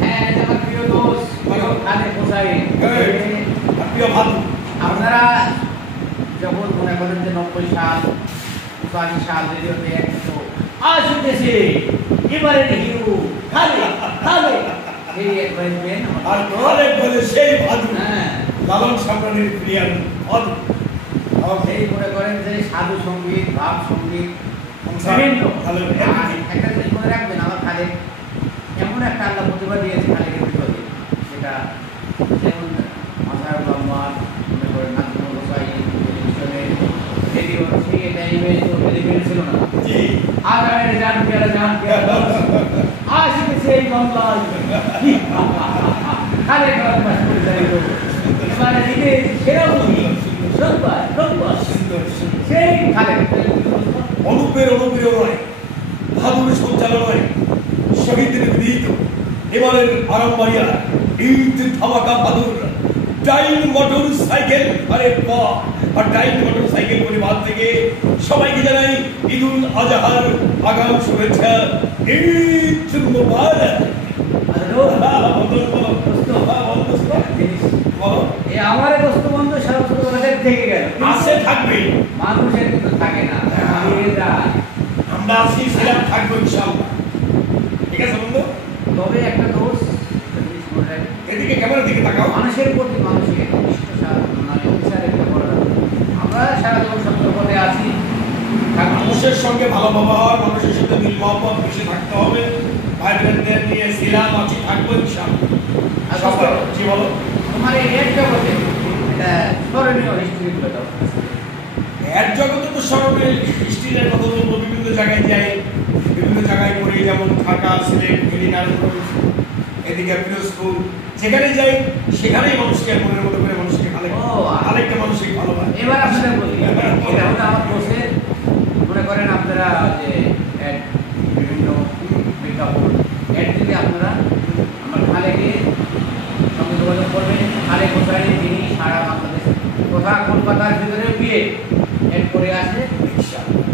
হ্যাঁ আমার প্রিয় দোস্ত খানে পোষাই প্রিয় ভালো আপনারা যখন মনে করেন যে 90 সাল 85 সাল রেডিওতে একটু আসতেছে এবারে হিরো খালে খালে এই একবার বেন আর খালে বলে সেই ভালো হ্যাঁ লালন সম্রাটের প্রিয় ভালো সেই মনে করেন যে সাধু সঙ্গীত ভাব সঙ্গীত বিভিন্ন ভালো একটা জিনিস মনে রাখবেন আমার খালে এমন একটা আল্লাহ প্রতিভা দিয়েছে খালের ভিতরে সেটা যেমন মাথার রহমান মনে করেন নাজমুল হোসাইন টেলিভিশনে রেডিও সেই টাইমে তো টেলিভিশন ছিল না জি আগামী জান পেয়ারা আসবে সেই বাংলায় খালে খালে বাস করে যাইতো মানে দিকে সেরা মুভি রোববার সেই খালে অনুপের নয় বাহাদুর সঞ্চালনায় শহীদদের বিদিত এবারের আরামবাড়িয়া ঈদ ধামাকা বাহাদুর ডাইন মোটর সাইকেল আরে বাহ আর ডাইন মোটর সাইকেল পরিবার থেকে সবাইকে জানাই ঈদুল আজহার আগাম শুভেচ্ছা ঈদ মুবারক আমার দোস্ত বন্ধু সরস্বতী থেকে গেল আসে থাকবে মানুষের কিন্তু থাকে না আমরা আসি ছিলাম থাকবো ইনশাআল্লাহ ঠিক আছে বন্ধু তবে একটা দোষ এদিকে ক্যামেরার দিকে তাকাও মানুষের প্রতি মানুষের মানে অফিসার একটা বড় আমরা সারা জীবন সতর্কতে আছি মানুষের সঙ্গে ভালো ব্যবহার মানুষের সাথে মিল মহব্বত মিশে থাকতে হবে ভাই বোনদের নিয়ে ছিলাম আছি থাকবো ইনশাআল্লাহ জি বলো তোমার এই এক জগতে এটা স্মরণীয় হিস্ট্রি গুলো দাও এর জগতে তো স্মরণীয় হিস্ট্রির কথা বলবো বিভিন্ন জায়গায় যাই বিভিন্ন জায়গায় পড়ি যেমন ঢাকা সিলেট নারায়ণগঞ্জ এদিকে প্রিয় স্কুল যেখানে যাই সেখানেই মানুষকে মনের মতো করে মানুষকে আরেকটা মানুষকে ভালোবাসে এবার আপনারা বলি এটা হলো আমার বসে মনে করেন আপনারা যে বিভিন্ন বিজ্ঞাপন এর যদি আপনারা আমার খালেকে সঙ্গে যোগাযোগ করবেন খালে কোথায় তিনি সারা বাংলাদেশ কোথা কলকাতার ভিতরে গিয়ে এড করে আসে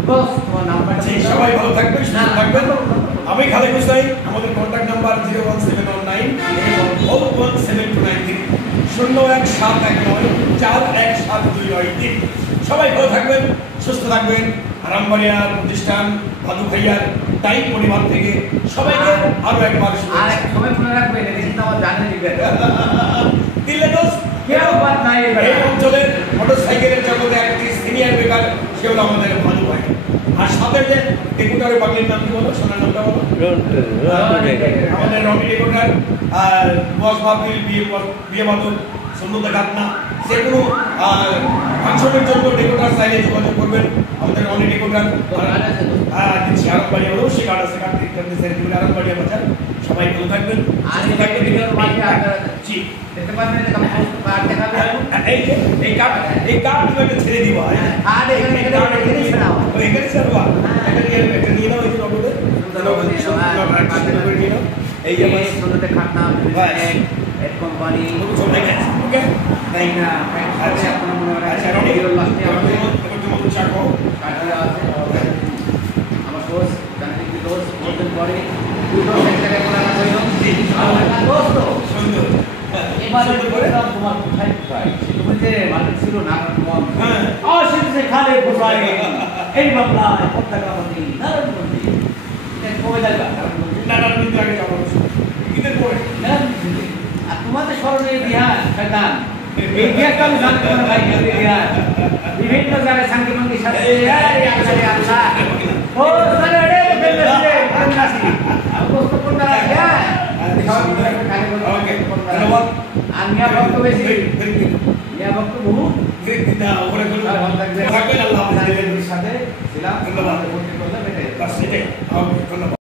বস তোমার নাম্বারটা সবাই ভালো থাকবেন সুস্থ থাকবেন আমি খালেক হোসাইন আমাদের কন্ট্যাক্ট নাম্বার 01719 01719 সবাই ভালো থাকবেন সুস্থ থাকবেন আরামবাড়িয়া প্রতিষ্ঠান ভাদু ভাইয়ার টাইম পরিবার থেকে সবাইকে আরো একবার আর সবাই মনে রাখবেন এটা আমার জানেন দিলে দোষ কেউ বাদ নাই এই অঞ্চলের মোটরসাইকেলের জগতে একটি সিনিয়র বেকার সে হলো আমাদের ভাদু ভাই আর সাথে যে ডেপুটারের বাগলির নাম কি বলো সোনার নামটা বলো আমাদের রবি ডেপুটার আর বস ভাবির বিয়ে বাদক সুন্দর ঘটনা যে কোনো ফাংশনের জন্য ডেপুটার চাইলে যোগাযোগ করবেন আমাদের অনেক ডেপুটার দিচ্ছি আরামবাড়িয়া হলো সে কার্ড আছে কার্তিক আরামবাড়িয়া বাজার সবাই ভালো থাকবেন আর এই ভিডিওর মাঝে আপনারা জি দেখতে পাবেন যে কার্ড দেখাবে এই কার্ড তুমি একটা ছেড়ে দিবা আর এখানে ছাড়াও এখানে ছাড়বা একটা নিয়ে নাও এই যে নগদে এই আমার সুন্দরতে খাটনা এড কোম্পানি ওকে তাই না আচ্ছা আপনারা মনে করেন আচ্ছা ভিডিওর লাস্টে আমাদের তোমাকে চাকো কার্ডটা আছে আমার দোস্ত যান্ত্রিক দোস্ত বলতেন পরে দুটো সেক্টরে করা হইল আমার দোস্ত সুন্দর এবারে বললাম তোমার কোথায় কোথায় তুমি যে মালিক ছিল নারায়ণগঞ্জ হ্যাঁ আসলে খালে কোথায় এই বাংলায় পতাকাবতী নারায়ণগঞ্জে এটা কবে যাবে নারায়ণগঞ্জ আগে যাবো ঈদের পরে আর তোমাদের স্মরণে বিহার শয়তান এই বিহারটা আমি জানতে পারি ভাই বিহার বিভিন্ন জায়গায় শান্তি মন্দির সাথে আল্লাহ ও সারে রে বেললে কান্নাসি দোস্ত কোনটা হ্যাঁ ধন্যবাদ আর মিয়া ভক্ত বেশি মিয়া ভক্ত বহু না ওরে থাকবেন আল্লাহ সাথে ছিলাম ধন্যবাদ করলে বেটে বাস এটাই ধন্যবাদ